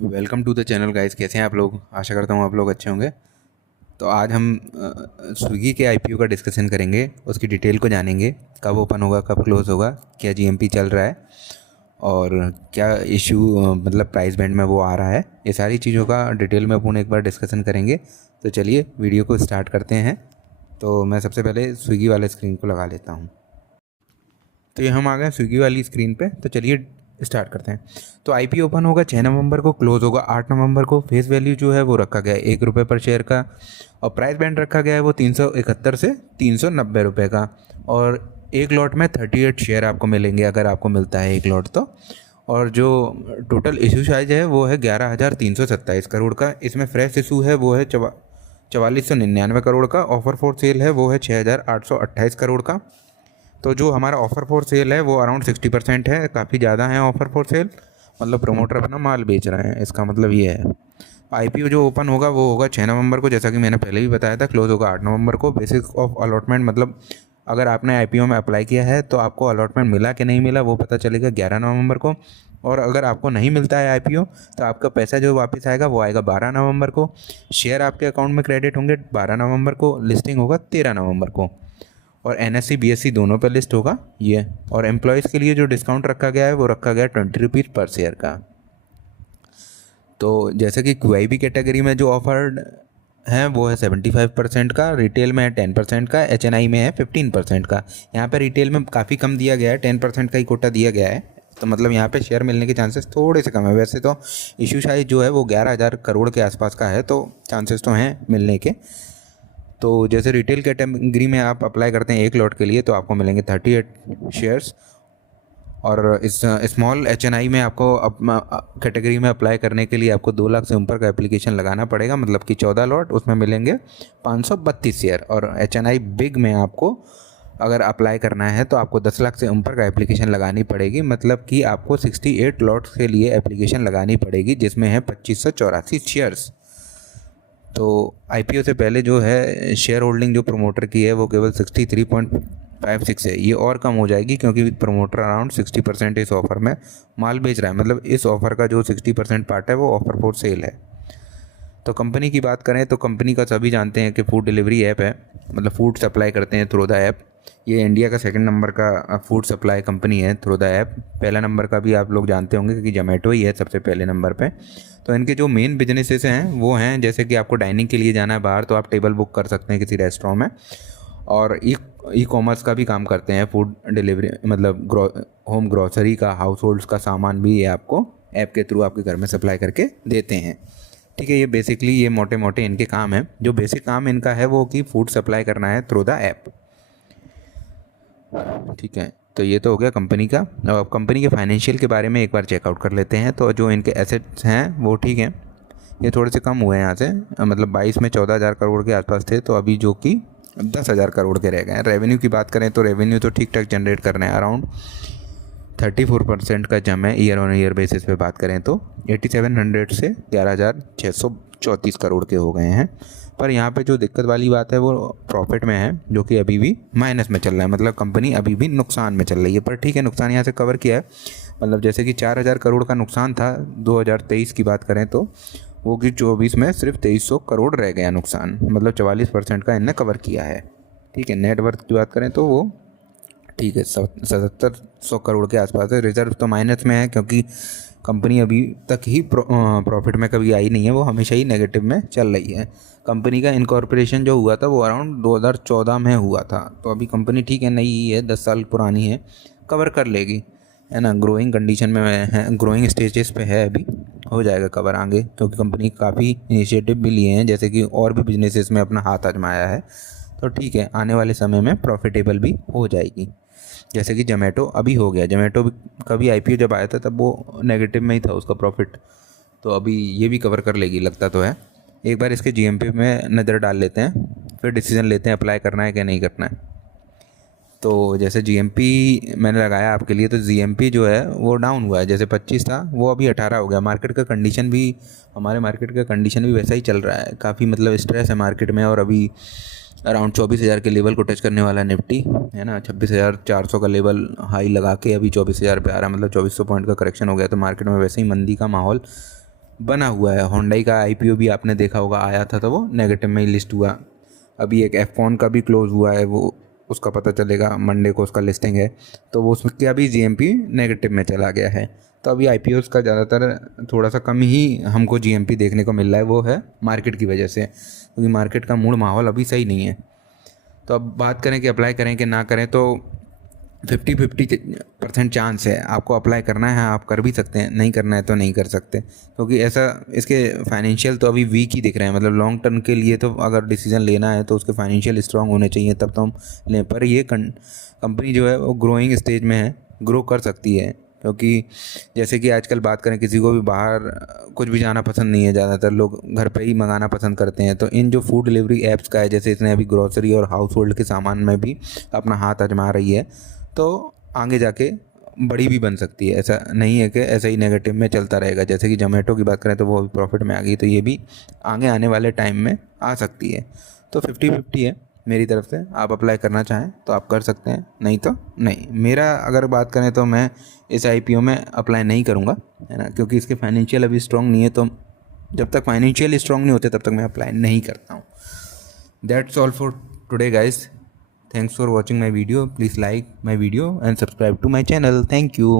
Welcome to the channel guys. कैसे हैं आप लोग? आशा करता हूँ आप लोग अच्छे होंगे। तो आज हम स्विगी के आईपीओ का डिस्कशन करेंगे, उसकी डिटेल को जानेंगे। कब ओपन होगा, कब क्लोज़ होगा, क्या जीएमपी चल रहा है और क्या इशू मतलब प्राइस बैंड में वो आ रहा है। ये सारी चीज़ों का डिटेल में अपन एक बार डिस्कशन करेंगे। तो चलिए वीडियो को स्टार्ट करते हैं। तो मैं सबसे पहले स्विगी वाले स्क्रीन को लगा लेता हूँ। तो ये हम आ गए स्विगी वाली स्क्रीन पे। तो चलिए स्टार्ट करते हैं। तो आईपीओ ओपन होगा 6 नवंबर को, क्लोज होगा 8 नवंबर को। फेस वैल्यू जो है वो रखा गया है ₹1 पर शेयर का और प्राइस बैंड रखा गया है वो 371 से 390 रुपये का। और एक लॉट में 38 शेयर आपको मिलेंगे अगर आपको मिलता है एक लॉट तो। और जो टोटल इशू साइज है वो है 11,327 करोड़ का। इसमें फ्रेश इशू है वो है 4499 करोड़ का। ऑफर फॉर सेल है वो है 6,828 करोड़ का। तो जो हमारा ऑफ़र फॉर सेल है वो अराउंड 60% है, काफ़ी ज़्यादा है ऑफ़र फॉर सेल। मतलब प्रमोटर अपना माल बेच रहे हैं, इसका मतलब ये है। आईपीओ जो ओपन होगा वो होगा 6 नवंबर को, जैसा कि मैंने पहले भी बताया था। क्लोज़ होगा 8 नवंबर को। बेसिस ऑफ अलॉटमेंट मतलब अगर आपने आईपीओ में अप्लाई किया है तो आपको अलॉटमेंट मिला कि नहीं मिला वो पता चलेगा 11 नवंबर को। और अगर आपको नहीं मिलता है आईपीओ तो आपका पैसा जो वापस आएगा वो आएगा 12 नवंबर को। शेयर आपके अकाउंट में क्रेडिट होंगे 12 नवंबर को। लिस्टिंग होगा 13 नवंबर को। और एनएससी बीएससी दोनों पे लिस्ट होगा ये। और एम्प्लॉयज़ के लिए जो डिस्काउंट रखा गया है वो रखा गया है ₹20 पर शेयर का। तो जैसे कि क्यूआईबी कैटेगरी में जो ऑफर्ड है वो है 75% का, रिटेल में है 10% का, एचएनआई में है 15% का। यहाँ पे रिटेल में काफ़ी कम दिया गया है, 10% का ही कोटा दिया गया है। तो मतलब यहाँ पे शेयर मिलने के चांसेस थोड़े से कम है। वैसे तो इशू साइज जो है वो 11,000 करोड़ के आसपास का है, तो चांसेस तो हैं मिलने के। तो जैसे रिटेल कैटेगरी में आप अप्लाई करते हैं एक लॉट के लिए तो आपको मिलेंगे 38 शेयर्स। और इस स्मॉल एचएनआई में आपको कैटेगरी में अप्लाई करने के लिए आपको 2 लाख से ऊपर का एप्लीकेशन लगाना पड़ेगा, मतलब कि 14 लॉट, उसमें मिलेंगे 532 शेयर। और एचएनआई बिग में आपको अगर अप्लाई करना है तो आपको 10 लाख से ऊपर का एप्लीकेशन लगानी पड़ेगी, मतलब कि आपको 68 लॉट्स के लिए एप्लीकेशन लगानी पड़ेगी, जिसमें है 2584 शेयर्स। तो आईपीओ से पहले जो है शेयर होल्डिंग जो प्रमोटर की है वो केवल 63.56 है। ये और कम हो जाएगी क्योंकि प्रमोटर अराउंड 60% इस ऑफ़र में माल बेच रहा है। मतलब इस ऑफ़र का जो 60% पार्ट है वो ऑफ़र फॉर सेल है। तो कंपनी की बात करें तो कंपनी का सभी जानते हैं कि फूड डिलीवरी ऐप है, मतलब फूड सप्लाई करते हैं थ्रू द ऐप। ये इंडिया का सेकंड नंबर का फूड सप्लाई कंपनी है थ्रू द ऐप। पहला नंबर का भी आप लोग जानते होंगे क्योंकि जोमेटो ही है सबसे पहले नंबर पे। तो इनके जो मेन बिजनेसेस हैं वो हैं, जैसे कि आपको डाइनिंग के लिए जाना है बाहर तो आप टेबल बुक कर सकते हैं किसी रेस्टोरेंट में। और ई कॉमर्स का भी काम करते हैं, फूड डिलीवरी मतलब होम ग्रॉसरी का, हाउस होल्ड्स का सामान भी ये आपको ऐप के थ्रू आपके घर में सप्लाई करके देते हैं। ठीक है, ये बेसिकली ये मोटे मोटे इनके काम हैं। जो बेसिक काम इनका है वो कि फूड सप्लाई करना है थ्रू द ऐप। ठीक है, तो ये तो हो गया कंपनी का। अब कंपनी के फाइनेंशियल के बारे में एक बार चेकआउट कर लेते हैं। तो जो इनके एसेट्स हैं वो ठीक हैं, ये थोड़े से कम हुए हैं यहाँ से। मतलब 22 में 14,000 करोड़ के आसपास थे, तो अभी जो कि 10,000 करोड़ के रह गए हैं। रेवेन्यू की बात करें तो रेवेन्यू तो ठीक ठाक जनरेट कर रहे हैं, अराउंड 34% का जम है ईयर ऑन ईयर बेसिस पे बात करें तो। 8700 से 11,634 करोड़ के हो गए हैं। पर यहाँ पे जो दिक्कत वाली बात है वो प्रॉफिट में है, जो कि अभी भी माइनस में चल रहा है। मतलब कंपनी अभी भी नुकसान में चल रही है। पर ठीक है, नुकसान यहाँ से कवर किया है। मतलब जैसे कि 4,000 करोड़ का नुकसान था 2023 की बात करें तो, वो कि 24 में सिर्फ 2300 करोड़ रह गया नुकसान। मतलब 44% का इनने कवर किया है। ठीक है, नेटवर्थ की बात करें तो वो ठीक है 7700 करोड़ के आसपास है। रिजर्व तो माइनस में है क्योंकि कंपनी अभी तक ही प्रॉफिट में कभी आई नहीं है, वो हमेशा ही नेगेटिव में चल रही है। कंपनी का इनकॉर्पोरेशन जो हुआ था वो अराउंड 2014 में हुआ था। तो अभी कंपनी ठीक है, नई है, 10 साल पुरानी है, कवर कर लेगी, है ना। ग्रोइंग कंडीशन में है, ग्रोइंग स्टेजेस पे है, अभी हो जाएगा कवर आगे, क्योंकि कंपनी काफ़ी इनिशिएटिव भी लिए हैं, जैसे कि और भी बिजनेसेस में अपना हाथ आजमाया है। तो ठीक है, आने वाले समय में प्रॉफिटेबल भी हो जाएगी। जैसे कि जोमेटो अभी हो गया। जोमेटो का भी आईपीओ जब आया था तब वो नेगेटिव में ही था उसका प्रॉफिट, तो अभी ये भी कवर कर लेगी लगता तो है। एक बार इसके जीएमपी में नज़र डाल लेते हैं, फिर डिसीजन लेते हैं अप्लाई करना है कि नहीं करना है। तो जैसे जीएमपी मैंने लगाया आपके लिए, तो जीएमपी जो है वो डाउन हुआ है। जैसे 25 था वो अभी 18 हो गया। मार्केट का कंडीशन भी, हमारे मार्केट का कंडीशन भी वैसा ही चल रहा है, काफ़ी मतलब स्ट्रेस है मार्केट में। और अभी अराउंड 24,000 के लेवल को टच करने वाला है निफ्टी, है ना। 26,400 का लेवल हाई लगा के अभी 24,000 पे आ रहा है, मतलब 2400 पॉइंट का करेक्शन हो गया। तो मार्केट में वैसे ही मंदी का माहौल बना हुआ है। होंडई का आईपीओ भी आपने देखा होगा, आया था तो वो नेगेटिव में ही लिस्ट हुआ। अभी एक एफकॉन का भी क्लोज हुआ है, वो उसका पता चलेगा मंडे को, उसका लिस्टिंग है, तो वो उसका भी जीएमपी नेगेटिव में चला गया है। तो अभी आईपीओस का ज़्यादातर थोड़ा सा कम ही हमको जीएमपी देखने को मिल रहा है, वो है मार्केट की वजह से, क्योंकि मार्केट का मूड माहौल अभी सही नहीं है। तो अब बात करें कि अप्लाई करें कि ना करें, तो 50-50% चांस है। आपको अप्लाई करना है आप कर भी सकते हैं, नहीं करना है तो नहीं कर सकते, क्योंकि ऐसा इसके फाइनेंशियल तो अभी वीक ही दिख रहे हैं। मतलब लॉन्ग टर्म के लिए तो अगर डिसीजन लेना है तो उसके फाइनेंशियल स्ट्रांग होने चाहिए, तब तो हम लें। पर ये कंपनी जो है वो ग्रोइंग स्टेज में है, ग्रो कर सकती है। क्योंकि जैसे कि आजकल बात करें, किसी को भी बाहर कुछ भी जाना पसंद नहीं है, ज़्यादातर लोग घर पे ही मंगाना पसंद करते हैं। तो इन जो फूड डिलीवरी ऐप्स का है, जैसे इसने अभी ग्रोसरी और हाउस होल्ड के सामान में भी अपना हाथ आजमा रही है, तो आगे जाके बड़ी भी बन सकती है। ऐसा नहीं है कि ऐसा ही नेगेटिव में चलता रहेगा। जैसे कि जोमेटो की बात करें तो वो अभी प्रॉफिट में आ गई, तो ये भी आगे आने वाले टाइम में आ सकती है। तो 50-50 है मेरी तरफ से। आप अप्लाई करना चाहें तो आप कर सकते हैं, नहीं तो नहीं। मेरा अगर बात करें तो मैं इस आईपीओ में अप्लाई नहीं करूँगा, है ना, क्योंकि इसके फाइनेंशियल अभी स्ट्रॉन्ग नहीं है। तो जब तक फाइनेंशियल स्ट्रॉन्ग नहीं होते तब तक मैं अप्लाई नहीं करता हूँ। That's all for today guys. Thanks for watching my video. Please like my video and subscribe to my channel. Thank you.